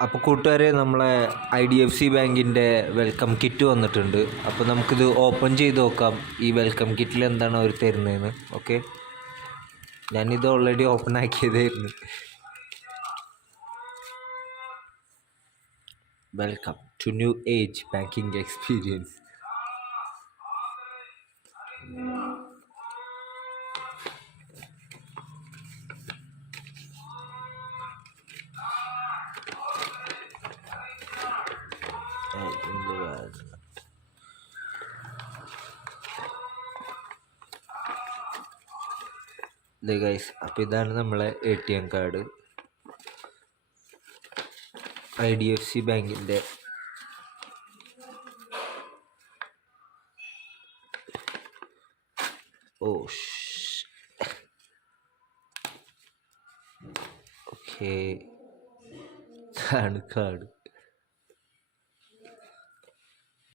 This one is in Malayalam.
അപ്പോൾ കൂട്ടുകാരെ, നമ്മളെ IDFC ബാങ്കിൻ്റെ വെൽക്കം കിറ്റ് വന്നിട്ടുണ്ട്. അപ്പോൾ നമുക്കിത് ഓപ്പൺ ചെയ്ത് നോക്കാം ഈ വെൽക്കം കിറ്റിൽ എന്താണ് അവർ തരുന്നതെന്ന്. ഓക്കെ, ഞാനിത് ഓൾറെഡി ഓപ്പൺ ആക്കിയതായിരുന്നു. Welcome to new age banking experience. ഇത് ഗൈസ്, അപ്പോൾ ഇതാണ് നമ്മളെ ATM കാർഡ്, IDFC ബാങ്കിൻ്റെ. ഓക്കെ, ഇതാണ് കാർഡ്.